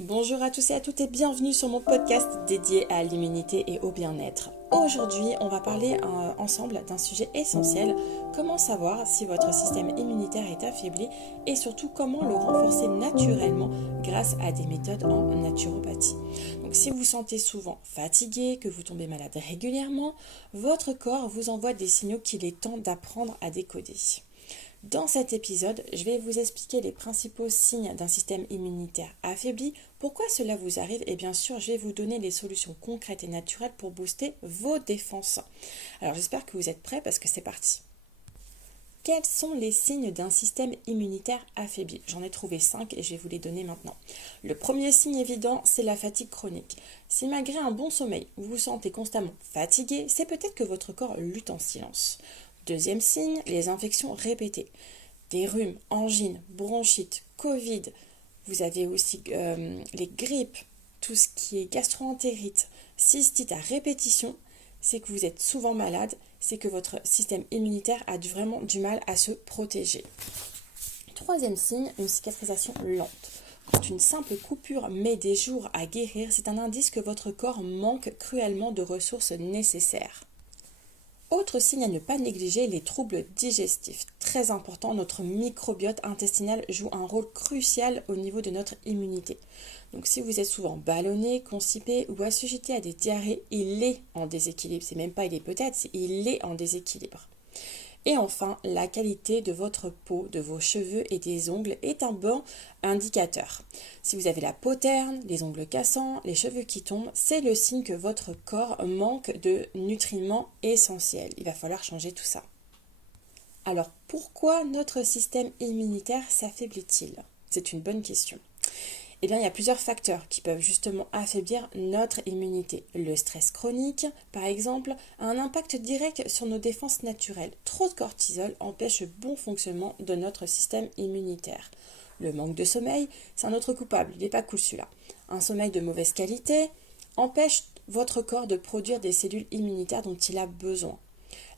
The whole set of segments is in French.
Bonjour à tous et à toutes et bienvenue sur mon podcast dédié à l'immunité et au bien-être. Aujourd'hui, on va parler ensemble d'un sujet essentiel, comment savoir si votre système immunitaire est affaibli et surtout comment le renforcer naturellement grâce à des méthodes en naturopathie. Donc si vous vous sentez souvent fatigué, que vous tombez malade régulièrement, votre corps vous envoie des signaux qu'il est temps d'apprendre à décoder. Dans cet épisode, je vais vous expliquer les principaux signes d'un système immunitaire affaibli, pourquoi cela vous arrive et bien sûr, je vais vous donner les solutions concrètes et naturelles pour booster vos défenses. Alors j'espère que vous êtes prêts parce que c'est parti. Quels sont les signes d'un système immunitaire affaibli? J'en ai trouvé 5 et je vais vous les donner maintenant. Le premier signe évident, c'est la fatigue chronique. Si malgré un bon sommeil, vous vous sentez constamment fatigué, c'est peut-être que votre corps lutte en silence. Deuxième signe, les infections répétées. Des rhumes, angines, bronchites, Covid. Vous avez aussi les grippes, tout ce qui est gastro-entérite, cystite à répétition. C'est que vous êtes souvent malade, c'est que votre système immunitaire a vraiment du mal à se protéger. Troisième signe, une cicatrisation lente. Quand une simple coupure met des jours à guérir, c'est un indice que votre corps manque cruellement de ressources nécessaires. Autre signe à ne pas négliger, les troubles digestifs. Très important, notre microbiote intestinal joue un rôle crucial au niveau de notre immunité. Donc si vous êtes souvent ballonné, constipé ou assujetti à des diarrhées, il est en déséquilibre. C'est même pas il est peut-être, c'est il est en déséquilibre. Et enfin, la qualité de votre peau, de vos cheveux et des ongles est un bon indicateur. Si vous avez la peau terne, les ongles cassants, les cheveux qui tombent, c'est le signe que votre corps manque de nutriments essentiels. Il va falloir changer tout ça. Alors, pourquoi notre système immunitaire s'affaiblit-il? C'est une bonne question. Eh bien, il y a plusieurs facteurs qui peuvent justement affaiblir notre immunité. Le stress chronique, par exemple, a un impact direct sur nos défenses naturelles. Trop de cortisol empêche le bon fonctionnement de notre système immunitaire. Le manque de sommeil, c'est un autre coupable, il n'est pas cool celui-là. Un sommeil de mauvaise qualité empêche votre corps de produire des cellules immunitaires dont il a besoin.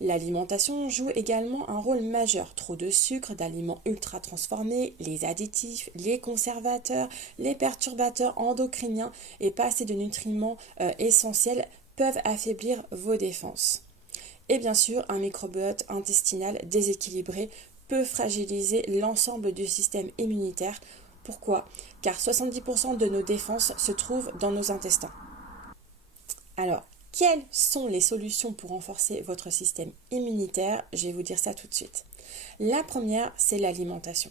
L'alimentation joue également un rôle majeur. Trop de sucre, d'aliments ultra transformés, les additifs, les conservateurs, les perturbateurs endocriniens et pas assez de nutriments essentiels peuvent affaiblir vos défenses. Et bien sûr, un microbiote intestinal déséquilibré peut fragiliser l'ensemble du système immunitaire. Pourquoi? Car 70% de nos défenses se trouvent dans nos intestins. Alors, quelles sont les solutions pour renforcer votre système immunitaire? Je vais vous dire ça tout de suite. La première, c'est l'alimentation.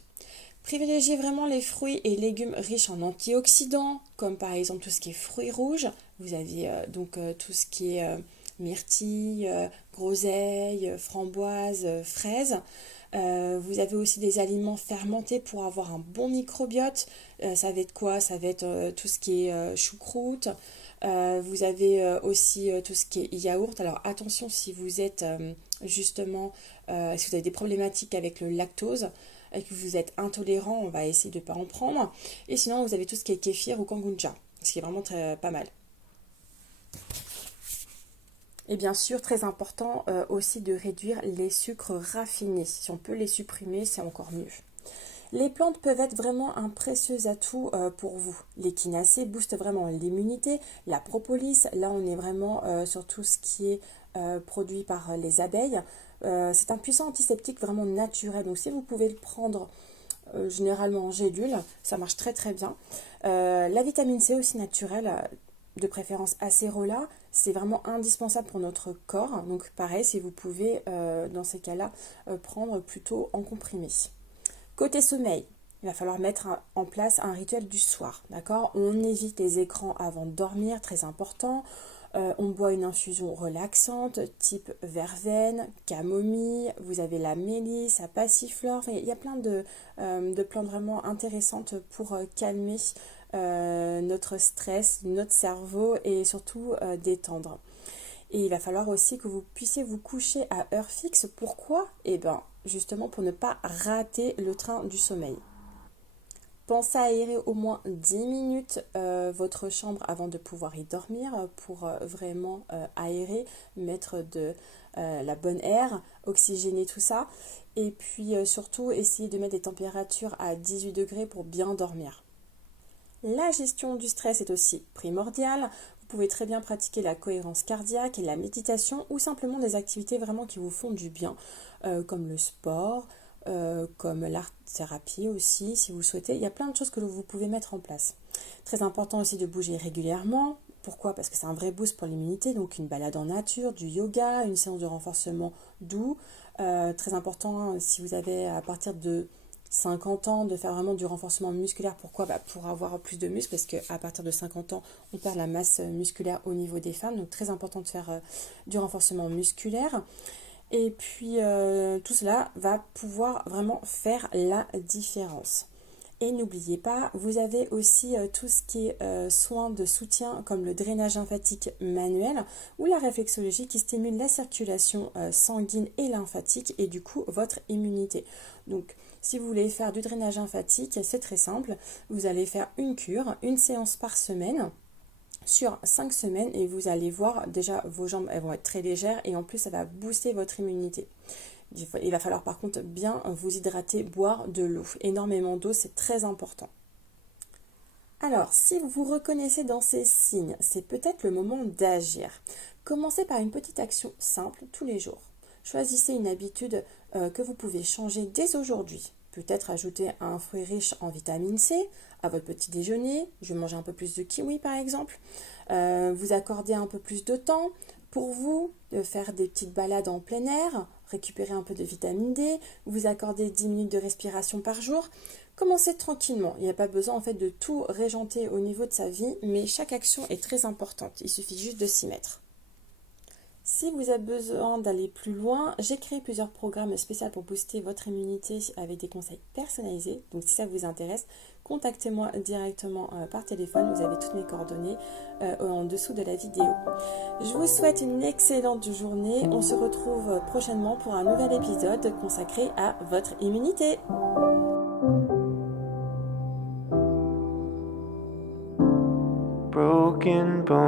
Privilégiez vraiment les fruits et légumes riches en antioxydants, comme par exemple tout ce qui est fruits rouges. Vous avez tout ce qui est myrtille, groseille, framboise, fraises. Vous avez aussi des aliments fermentés pour avoir un bon microbiote. Ça va être quoi? Ça va être tout ce qui est choucroute. Vous avez aussi tout ce qui est yaourt. Alors attention si vous êtes justement, si vous avez des problématiques avec le lactose et que vous êtes intolérant, on va essayer de ne pas en prendre. Et sinon vous avez tout ce qui est kéfir ou kombucha, ce qui est vraiment pas mal. Et bien sûr, très important aussi de réduire les sucres raffinés. Si on peut les supprimer, c'est encore mieux. Les plantes peuvent être vraiment un précieux atout pour vous. L'échinacée booste vraiment l'immunité. La propolis, là on est vraiment sur tout ce qui est produit par les abeilles. C'est un puissant antiseptique vraiment naturel. Donc si vous pouvez le prendre généralement en gélule, ça marche très très bien. La vitamine C aussi naturelle, de préférence acérola, c'est vraiment indispensable pour notre corps. Donc pareil, si vous pouvez dans ces cas-là prendre plutôt en comprimé. Côté sommeil, il va falloir mettre en place un rituel du soir, d'accord? On évite les écrans avant de dormir, très important. On boit une infusion relaxante, type verveine, camomille, vous avez la mélisse, la passiflore. Enfin, il y a plein de plantes vraiment intéressantes pour calmer notre stress, notre cerveau et surtout détendre. Et il va falloir aussi que vous puissiez vous coucher à heure fixe. Pourquoi? Eh bien, justement pour ne pas rater le train du sommeil. Pensez à aérer au moins 10 minutes votre chambre avant de pouvoir y dormir pour vraiment aérer, mettre de la bonne air, oxygéner tout ça. Et puis surtout, essayer de mettre des températures à 18 degrés pour bien dormir. La gestion du stress est aussi primordiale. Vous pouvez très bien pratiquer la cohérence cardiaque et la méditation ou simplement des activités vraiment qui vous font du bien, comme le sport, comme l'art-thérapie aussi, si vous le souhaitez. Il y a plein de choses que vous pouvez mettre en place. Très important aussi de bouger régulièrement. Pourquoi? Parce que c'est un vrai boost pour l'immunité, donc une balade en nature, du yoga, une séance de renforcement doux. Très important si vous avez à partir de 50 ans de faire vraiment du renforcement musculaire. Pourquoi? Pour avoir plus de muscles, parce qu'à partir de 50 ans, on perd la masse musculaire au niveau des femmes. Donc très important de faire du renforcement musculaire. Et puis tout cela va pouvoir vraiment faire la différence. Et n'oubliez pas, vous avez aussi tout ce qui est soins de soutien comme le drainage lymphatique manuel ou la réflexologie qui stimule la circulation sanguine et lymphatique et du coup votre immunité. Donc si vous voulez faire du drainage lymphatique, c'est très simple. Vous allez faire une cure, une séance par semaine sur 5 semaines et vous allez voir déjà vos jambes elles vont être très légères et en plus ça va booster votre immunité. Il va falloir par contre bien vous hydrater, boire de l'eau. Énormément d'eau, c'est très important. Alors, si vous vous reconnaissez dans ces signes, c'est peut-être le moment d'agir. Commencez par une petite action simple tous les jours. Choisissez une habitude que vous pouvez changer dès aujourd'hui. Peut-être ajouter un fruit riche en vitamine C à votre petit déjeuner. Je vais manger un peu plus de kiwi par exemple. Vous accorder un peu plus de temps pour vous, faire des petites balades en plein air, récupérer un peu de vitamine D, vous accorder 10 minutes de respiration par jour. Commencez tranquillement. Il n'y a pas besoin en fait de tout régenter au niveau de sa vie, mais chaque action est très importante. Il suffit juste de s'y mettre. Si vous avez besoin d'aller plus loin, j'ai créé plusieurs programmes spéciaux pour booster votre immunité avec des conseils personnalisés. Donc si ça vous intéresse, contactez-moi directement par téléphone. Vous avez toutes mes coordonnées en dessous de la vidéo. Je vous souhaite une excellente journée. On se retrouve prochainement pour un nouvel épisode consacré à votre immunité. Broken bone.